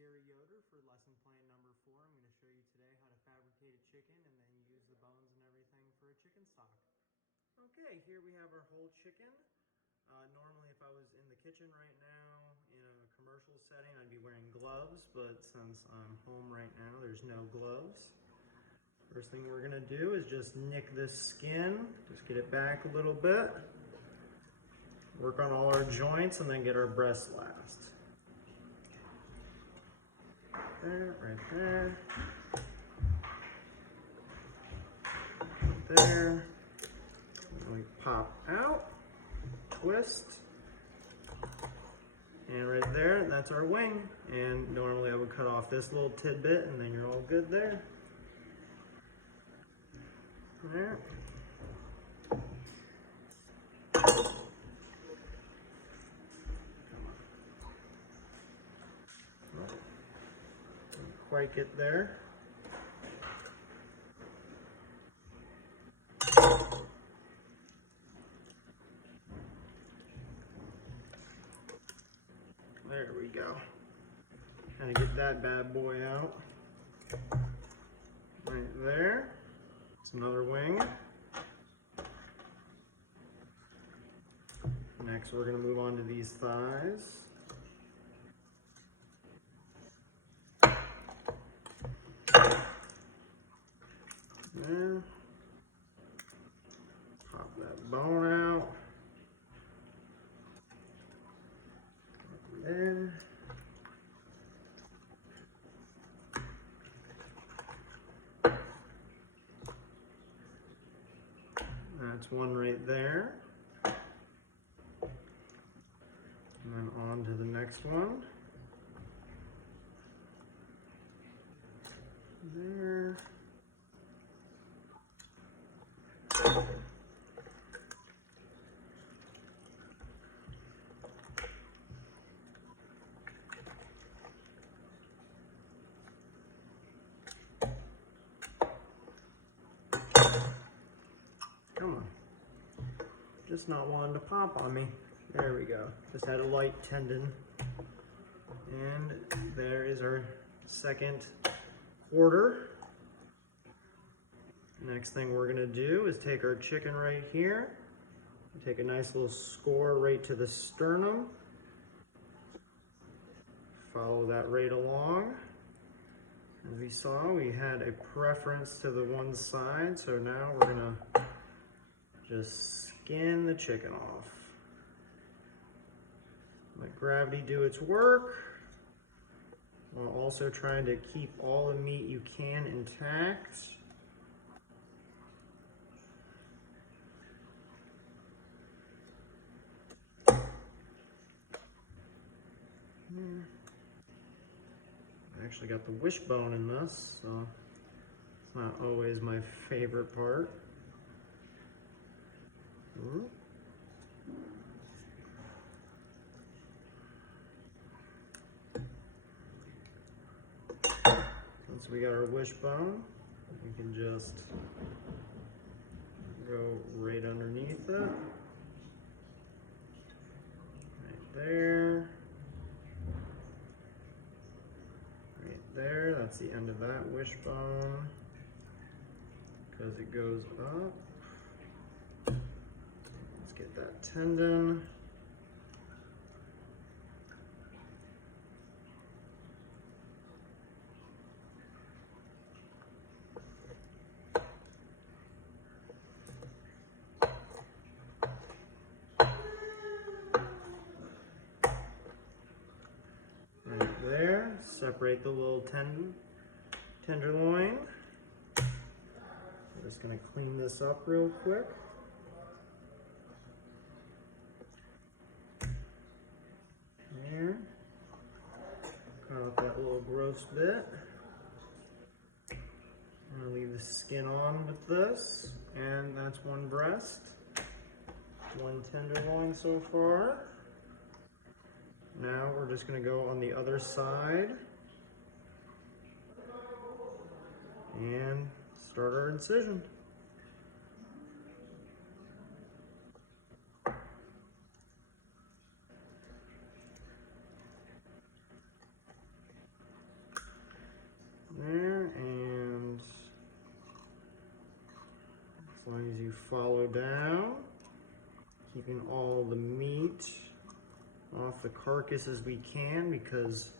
Yoder for lesson plan number 4. I'm going to show you today how to fabricate a chicken and then use the bones and everything for a chicken stock. Okay, here we have our whole chicken. Normally if I was in the kitchen right now in a commercial setting, I'd be wearing gloves, but since I'm home right now, there's no gloves. First thing we're going to do is just nick this skin, just get it back a little bit, work on all our joints, and then get our breast last. There, right there, right there. And we pop out, twist, and right there, that's our wing. And normally I would cut off this little tidbit, and then you're all good there. There. Didn't quite get there. There we go. Kind of get that bad boy out. Right there. It's another wing. Next, we're going to move on to these thighs. There. Pop that bone out. There. That's one right there. And then on to the next one. There. Come on. Just not wanting to pop on me. There we go. Just had a light tendon. And there is our second quarter. Next thing we're gonna do is take our chicken right here. Take a nice little score right to the sternum. Follow that right along. As we saw, we had a preference to the one side, so now we're gonna just skin the chicken off. Let gravity do its work, while also trying to keep all the meat you can intact. I actually got the wishbone in this, so it's not always my favorite part. Once we got our wishbone, we can just go right underneath it. Right there. Right there, that's the end of that wishbone. Because it goes up. Let's get that tendon. Right there, separate the little tenderloin. I'm just gonna clean this up real quick. There. Cut off that little gross bit. I'm gonna leave the skin on with this, and that's one breast, one tenderloin so far. Now we're just gonna go on the other side and start our incision. you follow down, keeping all the meat off the carcass as we can, because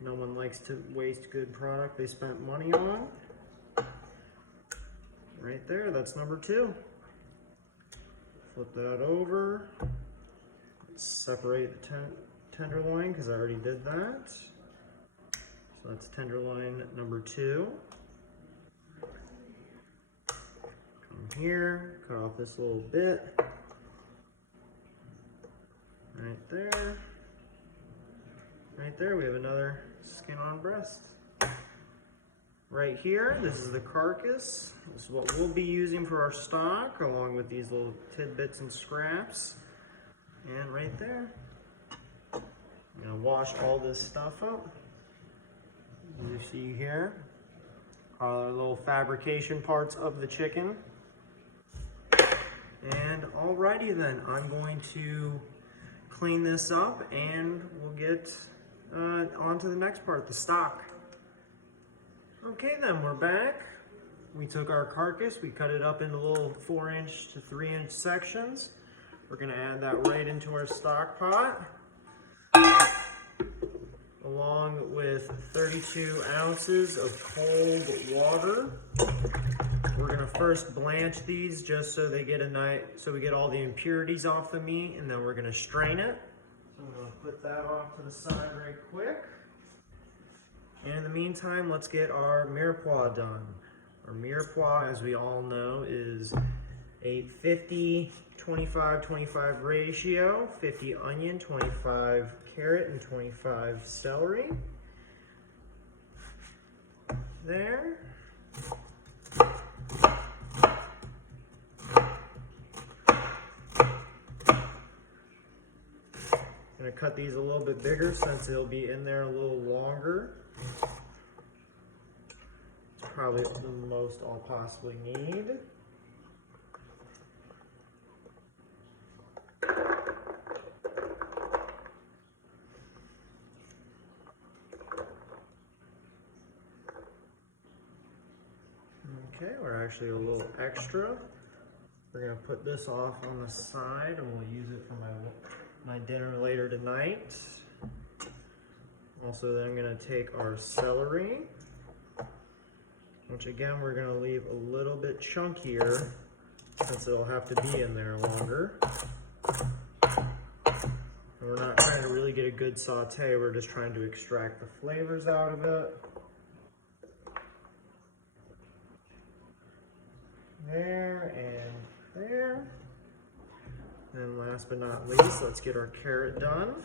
no one likes to waste good product they spent money on. Right there, that's number 2. Flip that over. Separate the tenderloin, because I already did that. So that's tenderloin number 2. Come here, cut off this little bit. Right there. Right there, we have another skin on breast. Right here, this is the carcass. This is what we'll be using for our stock, along with these little tidbits and scraps. And right there, I'm gonna wash all this stuff up. As you see here, our little fabrication parts of the chicken. And alrighty then, I'm going to clean this up and we'll get on to the next part, the stock. Okay then, we're back. We took our carcass, we cut it up into little 4-inch to 3-inch sections. We're gonna add that right into our stock pot, along with 32 ounces of cold water. We're gonna first blanch these just so they get so we get all the impurities off the meat, and then we're gonna strain it. So I'm gonna put that off to the side right quick. And in the meantime, let's get our mirepoix done. Our mirepoix, as we all know, is a 50-25-25 ratio, 50 onion, 25 carrot, and 25 celery. There. I'm gonna cut these a little bit bigger since they'll be in there a little longer. It's probably the most I'll possibly need. Okay, we're actually a little extra. We're gonna put this off on the side and we'll use it for my dinner later tonight. Also, then I'm gonna take our celery, which again, we're gonna leave a little bit chunkier since it'll have to be in there longer. And we're not trying to really get a good saute, we're just trying to extract the flavors out of it. There and there. And last but not least, let's get our carrot done.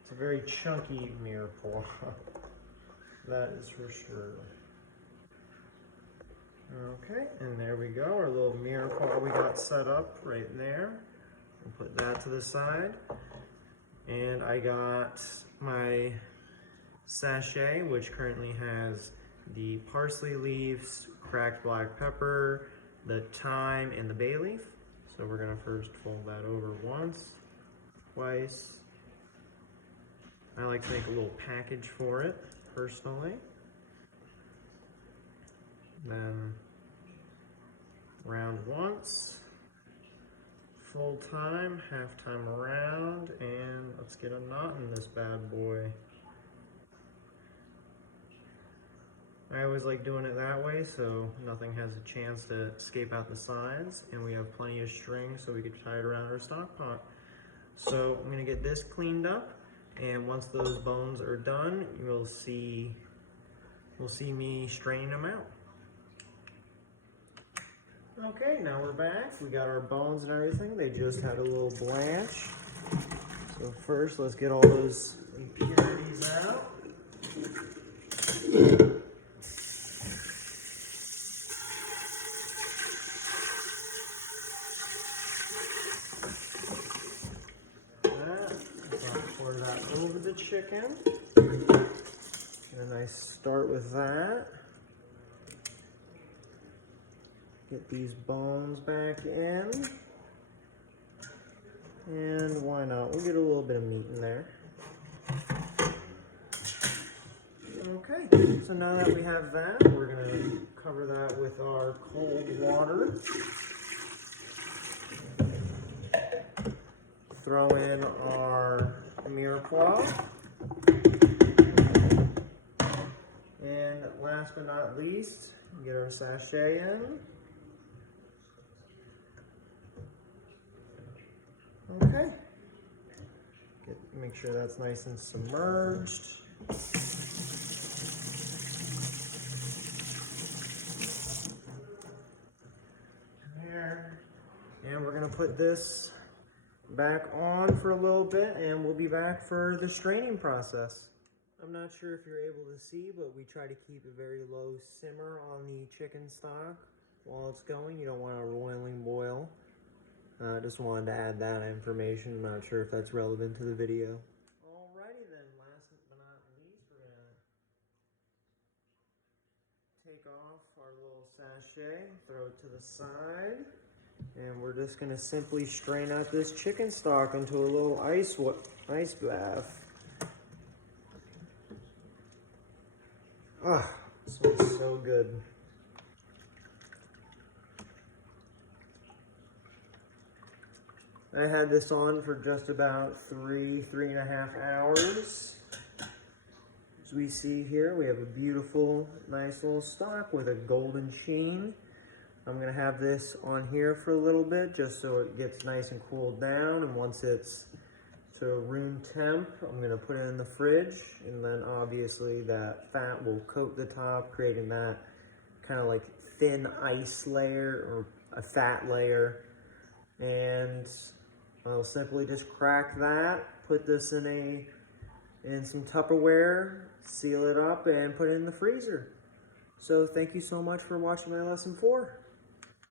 It's a very chunky mirepoix, that is for sure. Okay, and there we go, our little mirepoix we got set up right there. We'll put that to the side. And I got my sachet, which currently has the parsley leaves, cracked black pepper, the thyme, and the bay leaf. So we're gonna first fold that over once, twice. I like to make a little package for it, personally. Then round once. Full time, half time around, and let's get a knot in this bad boy. I always like doing it that way so nothing has a chance to escape out the sides, and we have plenty of string so we could tie it around our stock pot. So I'm gonna get this cleaned up, and once those bones are done, we'll see me straining them out. Okay, now we're back. We got our bones and everything. They just had a little blanch. So first, let's get all those impurities out. Pour that over the chicken. And I start with that. Get these bones back in. And why not? We'll get a little bit of meat in there. Okay, so now that we have that, we're going to cover that with our cold water. Throw in our mirepoix. And last but not least, get our sachet in. Okay. Make sure that's nice and submerged. There. And we're going to put this back on for a little bit, and we'll be back for the straining process. I'm not sure if you're able to see, but we try to keep a very low simmer on the chicken stock while it's going. You don't want a roiling boil. Just wanted to add that information. I'm not sure if that's relevant to the video. Alrighty then, last but not least, we're going to take off our little sachet, throw it to the side, and we're just going to simply strain out this chicken stock into a little ice bath. Ah, this one's so good. I had this on for just about 3.5 hours. As we see here, we have a beautiful, nice little stock with a golden sheen. I'm gonna have this on here for a little bit just so it gets nice and cooled down, and once it's to room temp, I'm gonna put it in the fridge, and then obviously that fat will coat the top, creating that kind of like thin ice layer or a fat layer. And I'll simply just crack that, put this in some Tupperware, seal it up, and put it in the freezer. So thank you so much for watching my lesson 4.